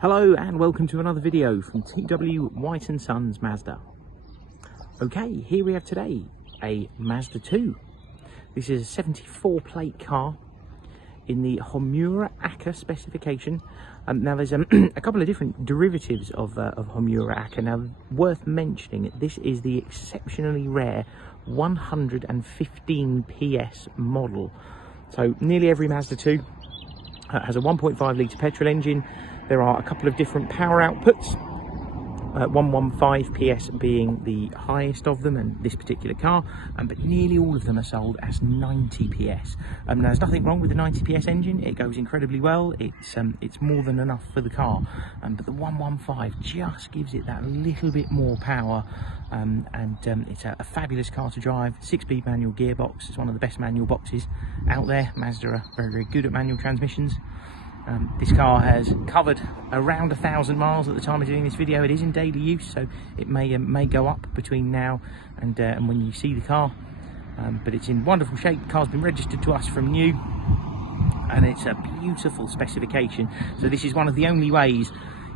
Hello and welcome to another video from TW White & Sons Mazda. Okay, here we have today a Mazda 2. This is a 74 plate car in the Homura ACA specification. Now there's a couple of different derivatives of Homura ACA. Now worth mentioning, this is the exceptionally rare 115 PS model. So nearly every Mazda 2 has a 1.5 litre petrol engine. There are a couple of different power outputs, 115 PS being the highest of them in this particular car, but nearly all of them are sold as 90 PS. Now there's nothing wrong with the 90 PS engine, it goes incredibly well, it's more than enough for the car, but the 115 just gives it that little bit more power, it's a fabulous car to drive. 6-speed manual gearbox, it's one of the best manual boxes out there. Mazda are very, very good at manual transmissions. This car has covered around 1,000 miles at the time of doing this video. It is in daily use, so it may go up between now and when you see the car, but it's in wonderful shape. The car's been registered to us from new, and it's a beautiful specification. So this is one of the only ways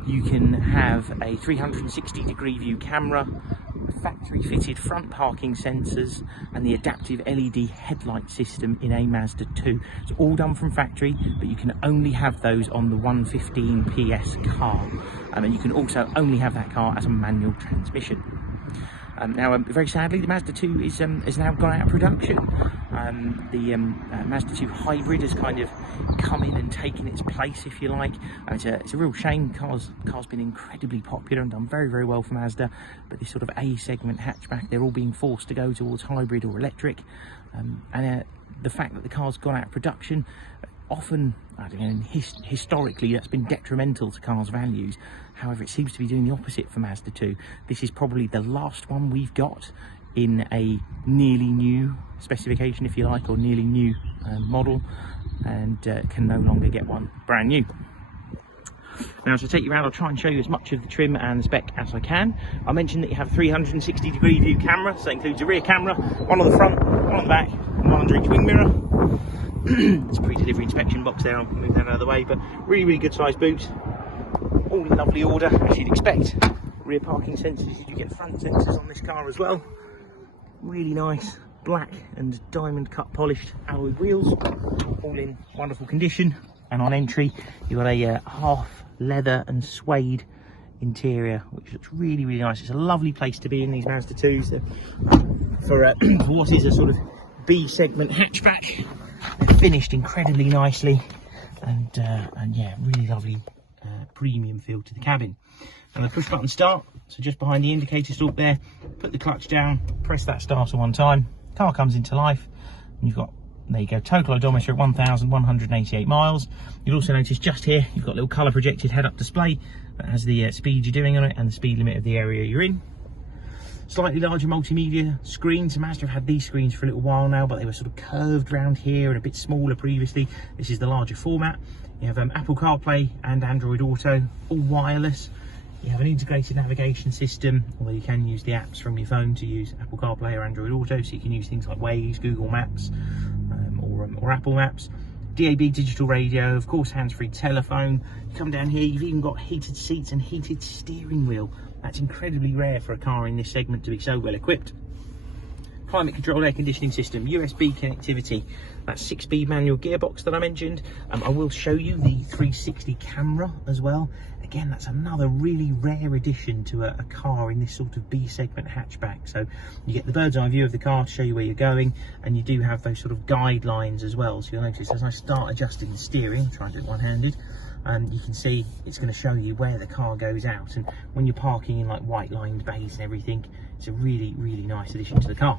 you can have a 360-degree view camera, factory fitted front parking sensors, and the adaptive LED headlight system in a Mazda 2. It's all done from factory, but you can only have those on the 115 PS car, and you can also only have that car as a manual transmission. Now, very sadly, the Mazda 2 is now gone out of production. The Mazda 2 hybrid has kind of come in and taken its place, if you like. It's a real shame. Car's been incredibly popular and done very, very well for Mazda, but this sort of A segment hatchback, they're all being forced to go towards hybrid or electric, and the fact that the car's gone out of production, often, I don't know, historically that's been detrimental to cars' values. However, it seems to be doing the opposite for Mazda 2. This is probably the last one we've got in a nearly new specification, if you like, or nearly new model, and can no longer get one brand new. Now, to take you around, I'll try and show you as much of the trim and spec as I can. I mentioned that you have a 360-degree view camera, so that includes a rear camera, one on the front, one on the back, and one under each wing mirror. It's a pre-delivery inspection box there, I'll move that out of the way, but really, really good sized boot, all in lovely order as you'd expect. Rear parking sensors, you do get front sensors on this car as well. Really nice black and diamond cut polished alloy wheels, all in wonderful condition. And on entry you've got a half leather and suede interior, which looks really, really nice. It's a lovely place to be in these Mazda 2s for what is a sort of B segment hatchback. They're finished incredibly nicely, and yeah, really lovely premium feel to the cabin. And the push button start, so just behind the indicator stalk there, put the clutch down, press that starter one time, car comes into life, and you've got, there you go, total odometer at 1,188 miles. You'll also notice just here you've got a little colour projected head-up display that has the speed you're doing on it and the speed limit of the area you're in. Slightly larger multimedia screens. So Mazda have had these screens for a little while now, but they were sort of curved round here and a bit smaller previously. This is the larger format. You have Apple CarPlay and Android Auto, all wireless. You have an integrated navigation system, although you can use the apps from your phone to use Apple CarPlay or Android Auto, so you can use things like Waze, Google Maps, or Apple Maps. DAB digital radio, of course hands-free telephone. You come down here, you've even got heated seats and heated steering wheel. That's incredibly rare for a car in this segment to be so well equipped. Climate control air conditioning system, USB connectivity, that 6-speed manual gearbox that I mentioned. I will show you the 360 camera as well. Again, that's another really rare addition to a car in this sort of B segment hatchback. So you get the bird's eye view of the car to show you where you're going, and you do have those sort of guidelines as well. So you'll notice as I start adjusting the steering, try and do it one-handed, you can see it's going to show you where the car goes out, and when you're parking in like white lined bays and everything, it's a really, really nice addition to the car.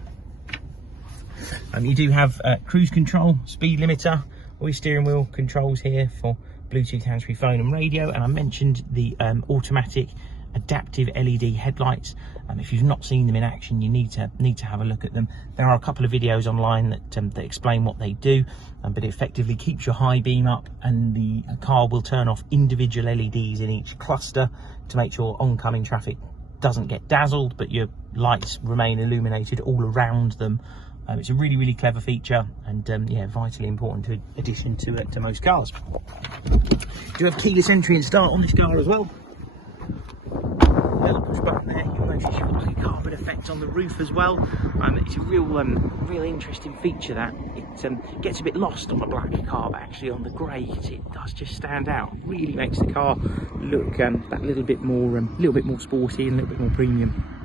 You do have cruise control, speed limiter, all your steering wheel controls here for Bluetooth, hands-free phone and radio, and I mentioned the automatic adaptive LED headlights. If you've not seen them in action, you need to have a look at them. There are a couple of videos online that explain what they do, but it effectively keeps your high beam up, and the car will turn off individual LEDs in each cluster to make sure oncoming traffic doesn't get dazzled, but your lights remain illuminated all around them It's a really, really clever feature, and yeah, vitally important addition to most cars. Do have keyless entry and start on this car as well. Little push button there. You'll notice you've got like a carpet effect on the roof as well. It's a real interesting feature that it gets a bit lost on the black car, but actually on the grey it does just stand out. It really makes the car look that little bit more sporty and a little bit more premium.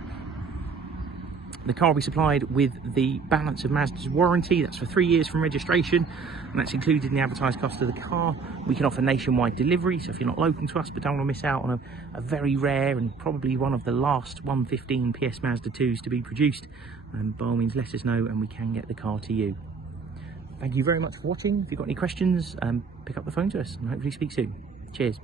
The car will be supplied with the balance of Mazda's warranty. That's for 3 years from registration, and that's included in the advertised cost of the car. We can offer nationwide delivery, so if you're not local to us but don't want to miss out on a very rare and probably one of the last 115 PS Mazda 2s to be produced, by all means let us know and we can get the car to you. Thank you very much for watching. If you've got any questions, pick up the phone to us and hopefully speak soon. Cheers.